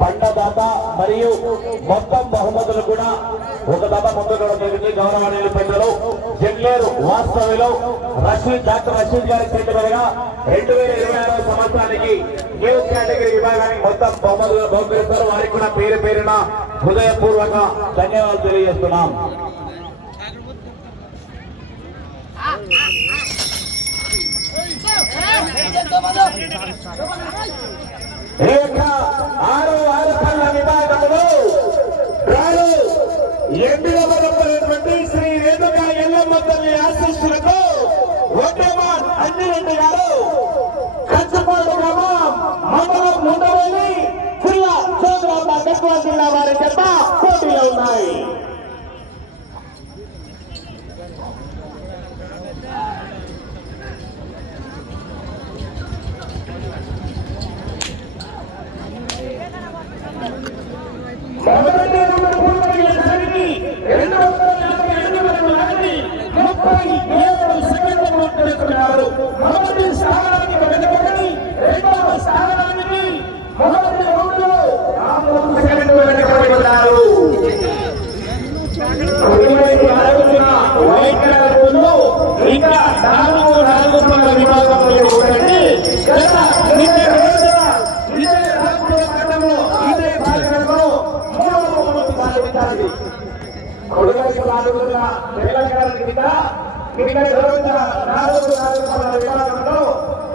పండదాత మరియు మొత్తం బహుమతులు కూడా ఒక దత ముందుకు జరిగింది. గౌరవనీయులు పెద్దలు జగ్లేరు వాస్తవ్యలో రషీద్ డాక్టర్ రషీద్ గారి చేతి మీదుగా రెండు వేల ఇరవై ఆరో సంవత్సరానికి న్యూ కేటగిరీ విభాగానికి మొత్తం బహుమతులు బహుకరిస్తారు. వారికి కూడా పేరు పేరున హృదయపూర్వక ధన్యవాదాలు తెలియజేస్తున్నాం. ఈ యొక్క ఆరు ఆరు పళ్ళ విభాగంలో రాడు ఎనిమిదవ నంబరైనటువంటి శ్రీ రేణుక ఎల్లమ్మ తల్లి ఆశీస్సులతో ఒడ్డమాన్ అన్ని అన్నిరెడ్డి గారు కచ్చపాడు గ్రామం మండలం ముండవేలి జిల్లా చోదరాబాద్ గద్వాల జిల్లా వారి చెప్ప పోటీలో ఉన్నాయి మొదటి నెంబర్ పూర్తయ్యేసరికి రెండు వందల యాభై అడుగులను లాగి ముప్పై ఏడు సెకండ్లు పూర్తిస్తున్నారు మొదటి స్థానానికి వెనుకబడి రెండవ స్థానానికి మొదటి రౌండ్లో నాలుగు సెకండ్లు వెనుకబడి ఉన్నారు కుడివైపు అడుగుతున్న వైట్ కలర్ ముందు ఇంకా నాలుగు నాలుగు పనుల విభాగంలో ఉండండి గత నిన్న రోజున ఇదే రాష్ట్ర పట్టణంలో ఇదే భాగంలో మూడవ బహుమతి సాధించాలి కొడుకు అడుగుతున్న తెలంగాణ కింద ఇక్కడ జరుగుతున్న నాలుగు నాలుగు విభాగంలో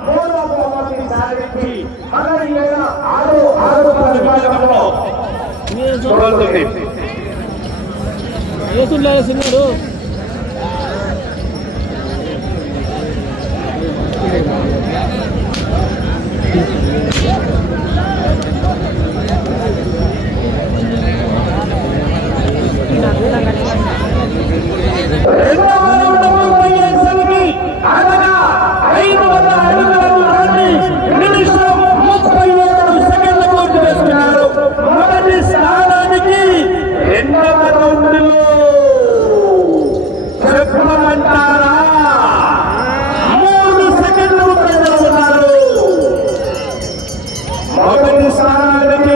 మూడవ బహుమతి సాధించి మళ్ళీ ఆరు ఆరు విభాగంలో చూడుతుంది మొదటి స్థానానికి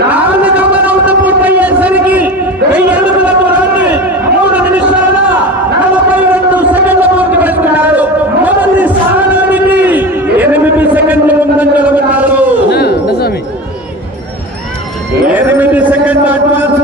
నాలుగవ రౌండ్ పూర్తయ్యేసరికి వెయ్యి అడుగుల దూరాన్ని మూడు నిమిషాల నలభై రెండు సెకండ్ల పూర్తి మొదటి స్థానానికి ఎనిమిది సెకండ్లు ముందంజలు ఉన్నారు. స్వామి ఎనిమిది సెకండ్లు అడ్వాన్స్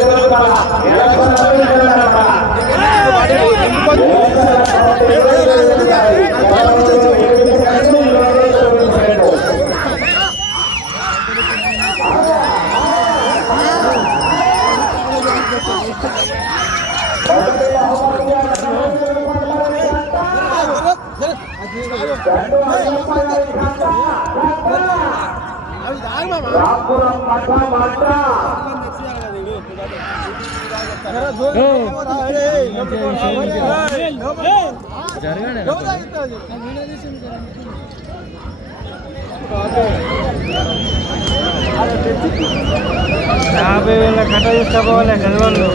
యాభై వేల కట్ట తీసుకోవాలి గదివాళ్ళు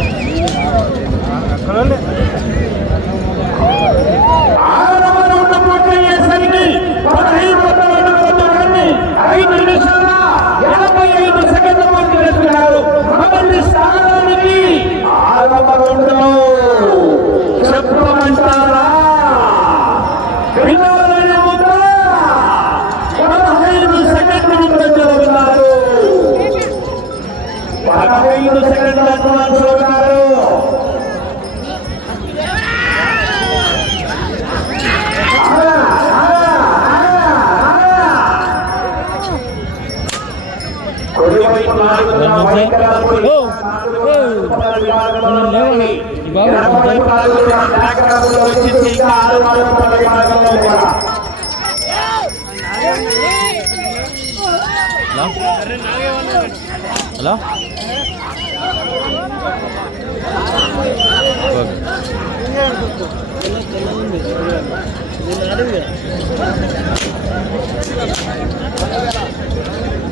అక్కడ ಐದು ನಿಮಿಷ ಎನಭೈ ಐದು ಸೆಕೆಂಡ್ ಮಾತ್ರ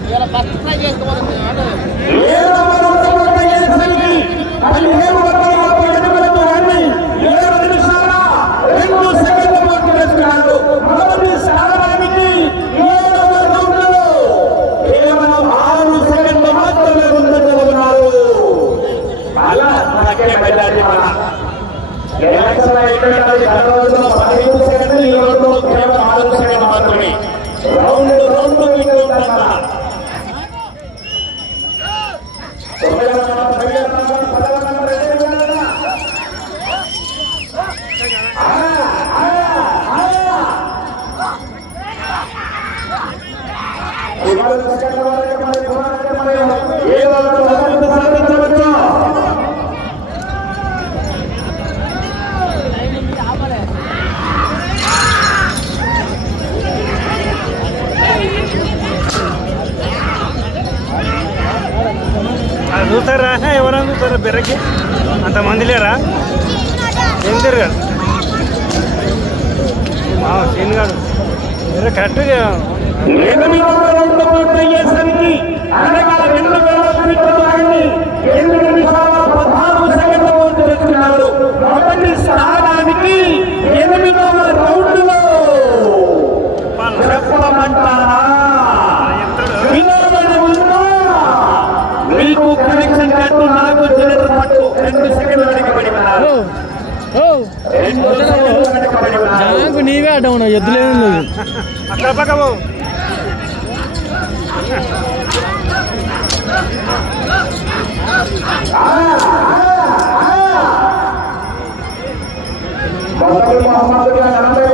హలో ఫస్ట్ ట్రై చేసుకోవాలి ಪರಮಂತ ಸಾಹಿತ್ಯ ಮಿತ್ರ ನುತ ಅಂತ ಮಂದಿಲ್ಯಾರ ಹೆಂಗಿರ್ಗಾರ కరెక్ట్గా ఎనిమిది వందల ఓట్లు రెండు వేల ఓట్లు ఎనిమిది నిమిషాల పద్నాలుగు సెకండ్ల ఓటు తెచ్చుకున్నారు స్థానానికి ఎనిమిదవ రౌండ్లో చెప్పమంటారా? మీకు కనెక్షన్ కట్టు నాకు చిన్న పట్టు. రెండు సెకండ్ ఆట మనం ఎద్దులేం లేదు. మొదటి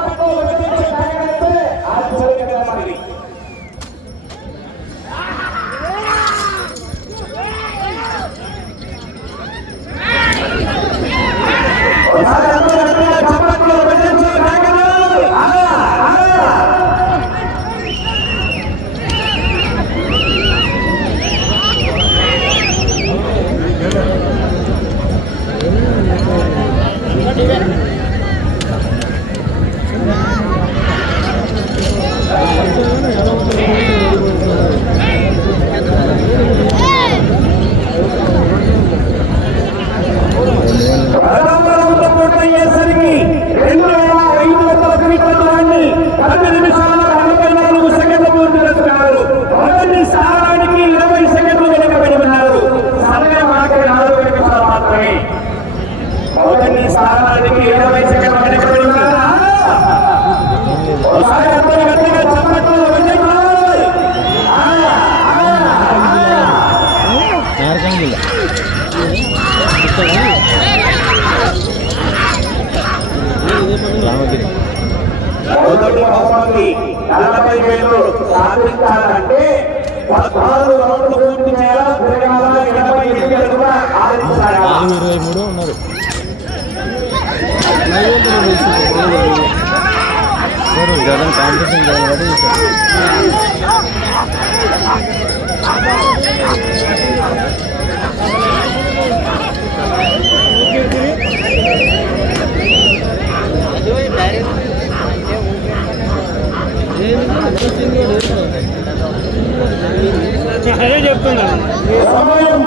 అందరూ జగన్ కాంపిటీషన్ చేయాలి అదే చెప్తున్నా. సమయం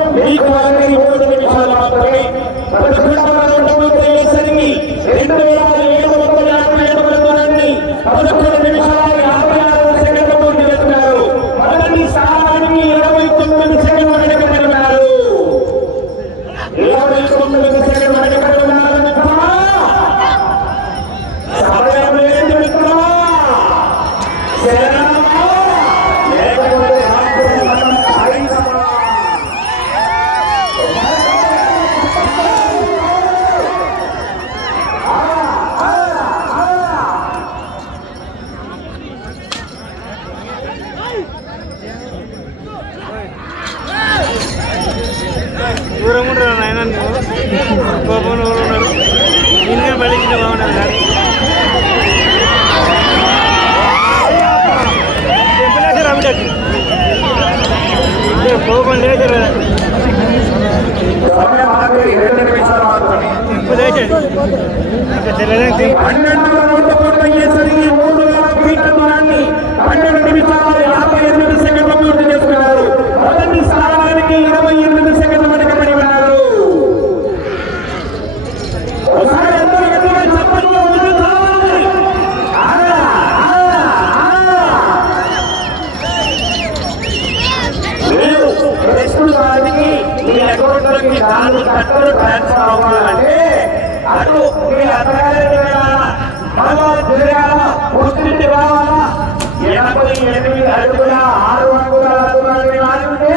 అడుగుల ఆరు అంగుల దూరాన్ని లాగుంటే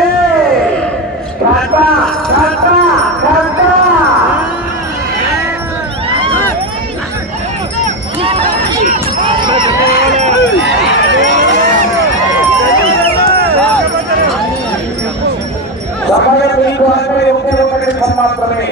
కట్ట కట్ట కట్ట సమయం మీకు అంటే ఒకే ఒకటి మాత్రమే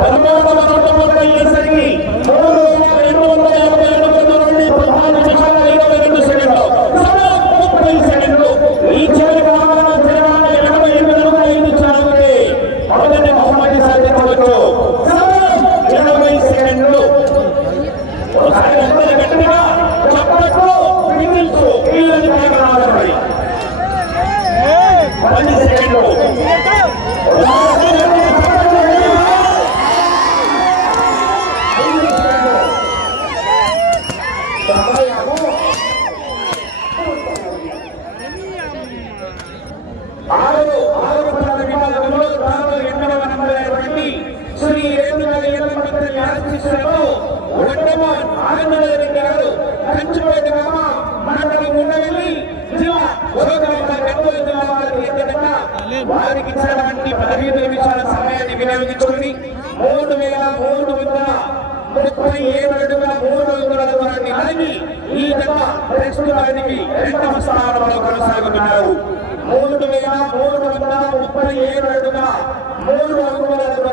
పదమూడు వందల తొంభై ఐదు మూడు వేల రెండు వందల ఆశిస్తున్నారు ఒంటమో ఆంజనేయ రెడ్డి గారు కంచుపేట గ్రామ మండలం ఉండవెళ్ళి జిల్లా శోకరమ్మ కర్నూలు జిల్లా వారికి ఎందుకంటే వారికి ఇచ్చినటువంటి పదహైదు నిమిషాల సమయాన్ని వినియోగించుకొని మూడు వేల మూడు వందల ముప్పై ఏడు అడుగుల మూడు వందల దూరాన్ని లాగి ఈ జత ప్రస్తుతానికి రెండవ స్థానంలో కొనసాగుతున్నారు. మూడు వేల మూడు వందల ముప్పై ఏడు అడుగుల మూడు వందల